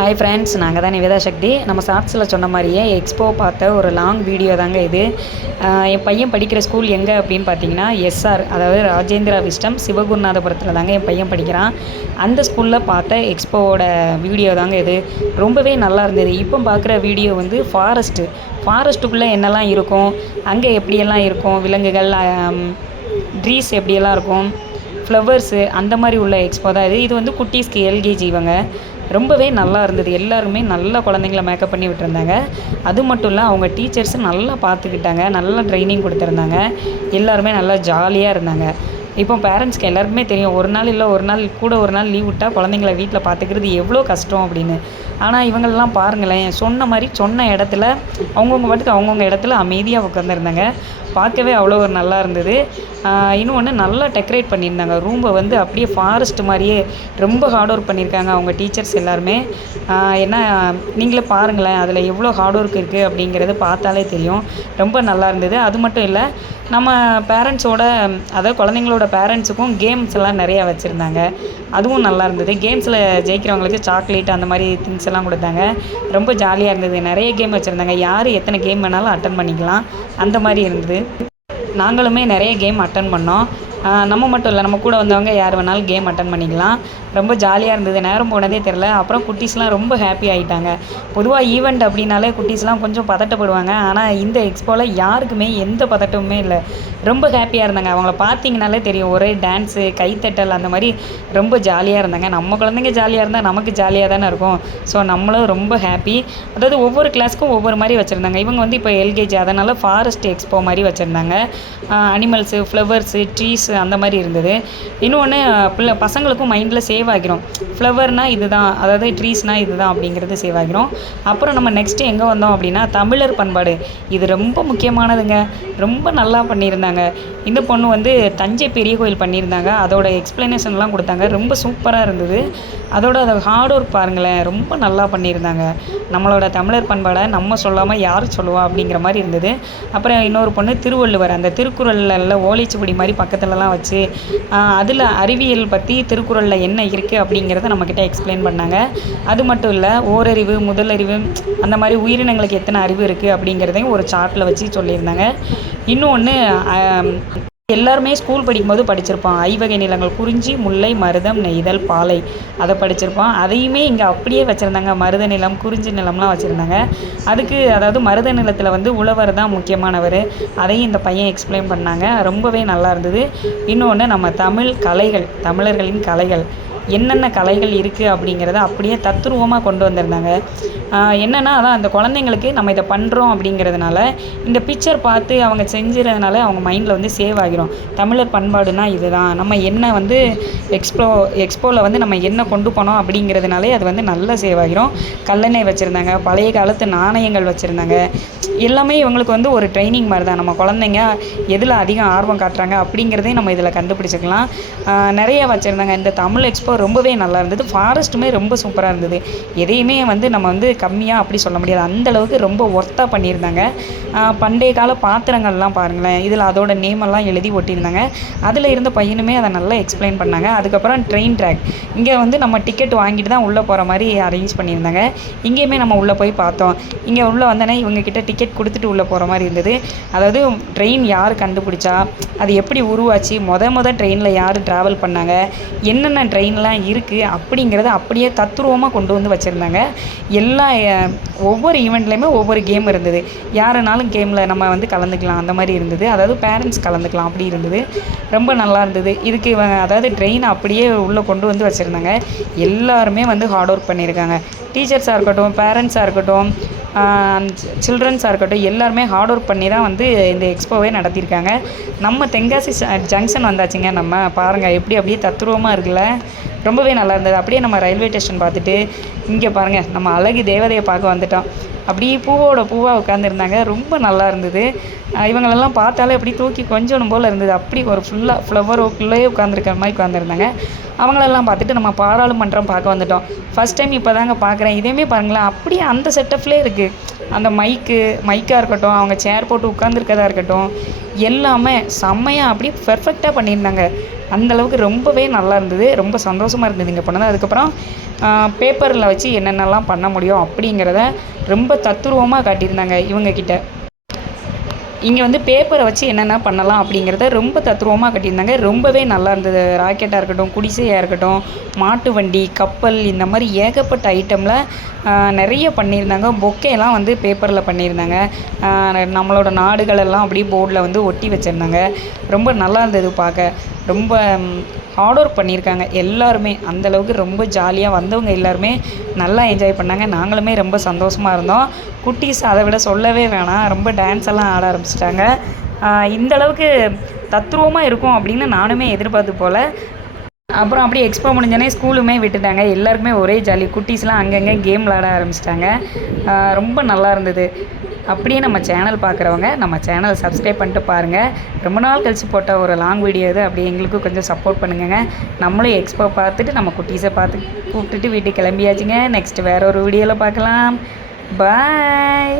Hi friends, நாங்கள் தான் நிவேதா சக்தி. நம்ம ஷார்ட்ஸில் சொன்ன மாதிரியே எக்ஸ்போ பார்த்த ஒரு லாங் வீடியோ தாங்க இது. என் பையன் படிக்கிற ஸ்கூல் எங்கே அப்படின்னு பார்த்தீங்கன்னா எஸ்ஆர், அதாவது ராஜேந்திரா விஸ்டம் சிவகுருநாதபுரத்தில் தாங்க என் பையன் படிக்கிறான். அந்த ஸ்கூலில் பார்த்த எக்ஸ்போவோட வீடியோ தாங்க இது. ரொம்பவே நல்லா இருந்தது. இப்போ பார்க்குற வீடியோ வந்து ஃபாரஸ்ட்டுக்குள்ளே என்னெல்லாம் இருக்கும், அங்கே எப்படியெல்லாம் இருக்கும், விலங்குகள், ட்ரீஸ் எப்படியெல்லாம் இருக்கும், ஃப்ளவர்ஸு, அந்த மாதிரி உள்ள எக்ஸ்போ தான் இது. இது வந்து குட்டீஸ்க்கு எல்கேஜி. இவங்க ரொம்பவே நல்லா இருந்தது. எல்லாருமே நல்லா குழந்தைங்கள மேக்கப் பண்ணி விட்டுருந்தாங்க. அது மட்டும் இல்லை, அவங்க டீச்சர்ஸும் நல்லா பார்த்துக்கிட்டாங்க, நல்லா ட்ரைனிங் கொடுத்துருந்தாங்க. எல்லாருமே நல்லா ஜாலியாக இருந்தாங்க. இப்போ பேரண்ட்ஸ்க்கு எல்லாருக்குமே தெரியும், ஒரு நாள் இல்லை ஒரு நாள் லீவ் விட்டால் குழந்தைங்கள வீட்டில் பார்த்துக்கிறது எவ்வளோ கஷ்டம் அப்படின்னு. ஆனால் இவங்களெலாம் பாருங்களேன், சொன்ன மாதிரி சொன்ன இடத்துல அவங்கவுங்க பாட்டுக்கு அவங்கவுங்க இடத்துல அமைதியாக உட்காந்துருந்தாங்க. பார்க்கவே அவ்வளோ ஒரு நல்லா இருந்தது. இன்னொன்று நல்லா டெக்கரேட் பண்ணியிருந்தாங்க. ரூமை வந்து அப்படியே ஃபாரஸ்ட் மாதிரியே ரொம்ப ஹார்ட் ஒர்க் பண்ணியிருக்காங்க அவங்க டீச்சர்ஸ் எல்லாருமே. ஏன்னா நீங்களே பாருங்களேன், அதில் எவ்வளோ ஹார்ட் ஒர்க் இருக்குது அப்படிங்கிறது பார்த்தாலே தெரியும். ரொம்ப நல்லா இருந்தது. அது மட்டும் இல்லை, நம்ம பேரண்ட்ஸோட, அதாவது குழந்தைங்களோட பேரண்ட்ஸுக்கும் கேம்ஸ் எல்லாம் நிறையா வச்சுருந்தாங்க. அதுவும் நல்லா இருந்தது. கேம்ஸில் ஜெயிக்கிறவங்களுக்கு சாக்லேட் அந்த மாதிரி திங்ஸ் எல்லாம் கொடுத்தாங்க. ரொம்ப ஜாலியாக இருந்தது. நிறைய கேம் வச்சுருந்தாங்க. யார் எத்தனை கேம் வேணாலும் அட்டன் பண்ணிக்கலாம், அந்த மாதிரி இருந்தது. நாங்களுமே நிறைய கேம் அட்டன் பண்ணோம். நம்ம மட்டும் இல்லை, நம்ம கூட வந்தவங்க யார் வேணாலும் கேம் அட்டன் பண்ணிக்கலாம். ரொம்ப ஜாலியாக இருந்தது. நேரம் போனதே தெரில. அப்புறம் குட்டீஸ்லாம் ரொம்ப ஹாப்பி ஆகிட்டாங்க. பொதுவாக ஈவெண்ட் அப்படின்னாலே குட்டீஸ்லாம் கொஞ்சம் பதட்டப்படுவாங்க. ஆனால் இந்த எக்ஸ்போவில் யாருக்குமே எந்த பதட்டமுமே இல்லை. ரொம்ப ஹாப்பியாக இருந்தாங்க. அவங்கள பார்த்தீங்கனாலே தெரியும், ஒரே டான்ஸு, கைத்தட்டல், அந்த மாதிரி ரொம்ப ஜாலியாக இருந்தாங்க. நம்ம குழந்தைங்க ஜாலியாக இருந்தால் நமக்கு ஜாலியாக தானே இருக்கும். ஸோ நம்மளும் ரொம்ப ஹாப்பி. அதாவது ஒவ்வொரு கிளாஸ்க்கும் ஒவ்வொரு மாதிரி வச்சுருந்தாங்க. இவங்க வந்து இப்போ எல்கேஜி, அதனால் ஃபாரஸ்ட் எக்ஸ்போ மாதிரி வச்சுருந்தாங்க. அனிமல்ஸு, ஃப்ளவர்ஸு, ட்ரீஸு, அந்த மாதிரி இருந்தது. இன்னொன்று பசங்களுக்கும் மைண்டில் சேவ் ஆகிரும். ஃப்ளவர்னால் இது தான், அதாவது ட்ரீஸ்னால் இது தான் அப்படிங்கிறது சேவ் ஆகிரும். அப்புறம் நம்ம நெக்ஸ்ட்டு எங்கே வந்தோம் அப்படின்னா தமிழர் பண்பாடு. இது ரொம்ப முக்கியமானதுங்க. ரொம்ப நல்லா பண்ணியிருந்தாங்க. இந்த பொண்ணு வந்து தஞ்சை பெரிய கோயில் பண்ணியிருந்தாங்க. அதோட எக்ஸ்ப்ளனேஷன்லாம் கொடுத்தாங்க. ரொம்ப சூப்பராக இருந்தது. அதோட ஹார்ட் ஒர்க் பாருங்களேன், ரொம்ப நல்லா பண்ணியிருந்தாங்க. நம்மளோட தமிழர் பண்பாடை நம்ம சொல்லாமல் யார் சொல்லுவா அப்படிங்கிற மாதிரி இருந்தது. அப்புறம் இன்னொரு பொண்ணு திருவள்ளுவர், அந்த திருக்குறளில் ஓலைச்சுவடி மாதிரி பக்கத்துலலாம் வச்சு அதில் அறிவியல் பற்றி திருக்குறளில் என்ன இருக்குது அப்படிங்கிறத நம்மக்கிட்ட எக்ஸ்பிளைன் பண்ணாங்க. அது மட்டும் இல்லை, ஓரறிவு, முதலறிவு, அந்த மாதிரி உயிரினங்களுக்கு எத்தனை அறிவு இருக்குது அப்படிங்கிறதையும் ஒரு சார்ட்டில் வச்சு சொல்லியிருந்தாங்க. இன்னொன்று, எல்லாருமே ஸ்கூல் படிக்கும்போது படிச்சிருப்பான், ஐவகை நிலங்கள், குறிஞ்சி, முல்லை, மருதம், நெய்தல், பாலை, அதை படிச்சிருப்பான். அதையுமே இங்கே அப்படியே வச்சுருந்தாங்க. மருத நிலம், குறிஞ்சி நிலம்லாம் வச்சுருந்தாங்க. அதுக்கு, அதாவது மருத நிலத்தில் வந்து உழவர் தான் முக்கியமானவர். அதையும் இந்த பையன் எக்ஸ்பிளைன் பண்ணாங்க. ரொம்பவே நல்லா இருந்தது. இன்னொன்று, நம்ம தமிழர்களின் கலைகள் என்னென்ன கலைகள் இருக்குது அப்படிங்கிறத அப்படியே தத்ரூபமாக கொண்டு வந்திருந்தாங்க. என்னென்னா, அதான் அந்த குழந்தைங்களுக்கு நம்ம இதை பண்ணுறோம் அப்படிங்கிறதுனால, இந்த பிக்சர் பார்த்து அவங்க செஞ்சுறதுனால அவங்க மைண்டில் வந்து சேவ் ஆகிரும். தமிழர் பண்பாடுனா இதுதான், நம்ம என்ன வந்து எக்ஸ்போவில் வந்து நம்ம என்ன கொண்டு போனோம் அப்படிங்கிறதுனாலே அது வந்து நல்லா சேவ் ஆகிரும். கல்லணை வச்சுருந்தாங்க, பழைய காலத்து நாணயங்கள் வச்சுருந்தாங்க. எல்லாமே இவங்களுக்கு வந்து ஒரு ட்ரைனிங் மாதிரி தான். நம்ம குழந்தைங்க எதில் அதிகம் ஆர்வம் காட்டுறாங்க அப்படிங்கிறதையும் நம்ம இதில் கண்டுபிடிச்சிக்கலாம். நிறைய வச்சுருந்தாங்க. இந்த தமிழ் எக்ஸ்போ ரொம்பவே நல்லா இருந்தது. ஃபாரஸ்ட்டுமே ரொம்ப சூப்பராக இருந்தது. எதையுமே வந்து நம்ம வந்து கம்மியாக அப்படி சொல்ல முடியாது. அந்தளவுக்கு ரொம்ப ஒர்த்தாக பண்ணியிருந்தாங்க. பண்டைய கால பாத்திரங்கள்லாம் பாருங்களேன், இதில் அதோட நேமெல்லாம் எழுதி ஒட்டியிருந்தாங்க. அதில் இருந்த பையனுமே அதை நல்லா எக்ஸ்பிளைன் பண்ணாங்க. அதுக்கப்புறம் ட்ரெயின் ட்ராக், இங்கே வந்து நம்ம டிக்கெட் வாங்கிட்டு தான் உள்ளே போகிற மாதிரி அரேஞ்ச் பண்ணியிருந்தாங்க. இங்கேயுமே நம்ம உள்ளே போய் பார்த்தோம். இங்கே உள்ளே வந்தோடனே இவங்கக்கிட்ட டிக்கெட் கொடுத்துட்டு உள்ளே போகிற மாதிரி இருந்தது. அதாவது ட்ரெயின் யார் கண்டுபிடிச்சா, அது எப்படி உருவாச்சு, மொதல் ட்ரெயினில் யார் ட்ராவல் பண்ணாங்க, என்னென்ன ட்ரெயின்லாம் இருக்குது அப்படிங்கிறத அப்படியே தத்ரூபமாக கொண்டு வந்து வச்சுருந்தாங்க. ஒவ்வொரு ஈவெண்ட்லேயுமே ஒவ்வொரு கேம் இருந்தது. யாருனாலும் கேமில் நம்ம வந்து கலந்துக்கலாம், அந்த மாதிரி இருந்தது. அதாவது பேரண்ட்ஸ் கலந்துக்கலாம், அப்படி இருந்தது. ரொம்ப நல்லா இருந்தது. இதுக்கு அதாவது ட்ரெயினை அப்படியே உள்ளே கொண்டு வந்து வச்சுருந்தாங்க. எல்லாருமே வந்து ஹார்ட் ஒர்க் பண்ணியிருக்காங்க. டீச்சர்ஸாக இருக்கட்டும், பேரண்ட்ஸாக இருக்கட்டும், சில்ட்ரன்ஸாக இருக்கட்டும், எல்லாருமே ஹார்ட் ஒர்க் பண்ணி தான் வந்து இந்த எக்ஸ்போவே நடத்தியிருக்காங்க. நம்ம தென்காசி ஜங்ஷன் வந்தாச்சுங்க. நம்ம பாருங்கள், எப்படி அப்படியே தத்ரூபமாக இருக்குல்ல, ரொம்பவே நல்லா இருந்தது. அப்படியே நம்ம ரயில்வே ஸ்டேஷன் பார்த்துட்டு இங்கே பாருங்கள், நம்ம அழகு தேவதையை பார்க்க வந்துட்டோம். அப்படியே பூவோட பூவாக உட்காந்துருந்தாங்க. ரொம்ப நல்லா இருந்தது. இவங்களெல்லாம் பார்த்தாலே அப்படி தூக்கி கொஞ்சம் போல் இருந்தது. அப்படி ஒரு ஃபுல்லாக ஃப்ளவருக்குள்ளேயே உட்காந்துருக்கிற மாதிரி உட்காந்துருந்தாங்க. அவங்களெல்லாம் பார்த்துட்டு நம்ம பாராளுமன்றம் பார்க்க வந்துட்டோம். ஃபஸ்ட் டைம் இப்போ தாங்க பார்க்குறேன். இதேமே பாருங்களேன், அப்படியே அந்த செட்டப்லேயே இருக்குது. அந்த மைக்காக இருக்கட்டும், அவங்க சேர் போட்டு உட்காந்துருக்கதா இருக்கட்டும், எல்லாமே செம்மையாக அப்படியே பெர்ஃபெக்டாக பண்ணியிருந்தாங்க. அந்தளவுக்கு ரொம்பவே நல்லா இருந்தது. ரொம்ப சந்தோஷமாக இருந்தது இங்கே போனது. அதுக்கப்புறம் பேப்பரில் வச்சு என்னென்னலாம் பண்ண முடியும் அப்படிங்கிறத ரொம்ப தத்ரூபமாக காட்டியிருந்தாங்க இவங்கக்கிட்ட. இங்கே வந்து பேப்பரை வச்சு என்னென்ன பண்ணலாம் அப்படிங்கிறத ரொம்ப தத்ரூபமாக கட்டியிருந்தாங்க. ரொம்பவே நல்லா இருந்தது. ராக்கெட்டாக இருக்கட்டும், குடிசையாக இருக்கட்டும், மாட்டு வண்டி, கப்பல், இந்த மாதிரி ஏகப்பட்ட ஐட்டமில் நிறைய பண்ணியிருந்தாங்க. பொக்கேலாம் வந்து பேப்பரில் பண்ணியிருந்தாங்க. நம்மளோட நாடுகளெல்லாம் அப்படியே போர்டில் வந்து ஒட்டி வச்சுருந்தாங்க. ரொம்ப நல்லா இருந்தது பார்க்க. ரொம்ப ஹார்ட் ஒர்க் பண்ணியிருக்காங்க எல்லாருமே. அந்தளவுக்கு ரொம்ப ஜாலியாக வந்தவங்க எல்லாருமே நல்லா என்ஜாய் பண்ணாங்க. நாங்களுமே ரொம்ப சந்தோஷமாக இருந்தோம். குட்டீஸ் அதை விட சொல்லவே வேணாம். ரொம்ப டான்ஸ் எல்லாம் ஆட ஆரம்பிச்சிட்டாங்க. இந்தளவுக்கு தத்ரூபமாக இருக்கும் அப்படின்னு நானுமே எதிர்பார்த்து போல. அப்புறம் அப்படியே எக்ஸ்போ முடிஞ்சோடனே ஸ்கூலுமே விட்டுட்டாங்க. எல்லாருக்குமே ஒரே ஜாலி. குட்டீஸ்லாம் அங்கங்கே கேம் விளாட ஆரம்பிச்சிட்டாங்க. ரொம்ப நல்லா இருந்தது. அப்படியே நம்ம சேனல் பார்க்குறவங்க நம்ம சேனல் சப்ஸ்கிரைப் பண்ணிட்டு பாருங்கள். ரொம்ப நாள் கழித்து போட்ட ஒரு லாங் வீடியோ இது. அப்படி எங்களுக்கும் கொஞ்சம் சப்போர்ட் பண்ணுங்க. நம்மளும் எக்ஸ்போ பார்த்துட்டு நம்ம குட்டீஸை பார்த்து கூப்பிட்டுட்டு வீட்டுக்கு கிளம்பியாச்சுங்க. நெக்ஸ்ட்டு வேறு ஒரு வீடியோவில் பார்க்கலாம். பாய்.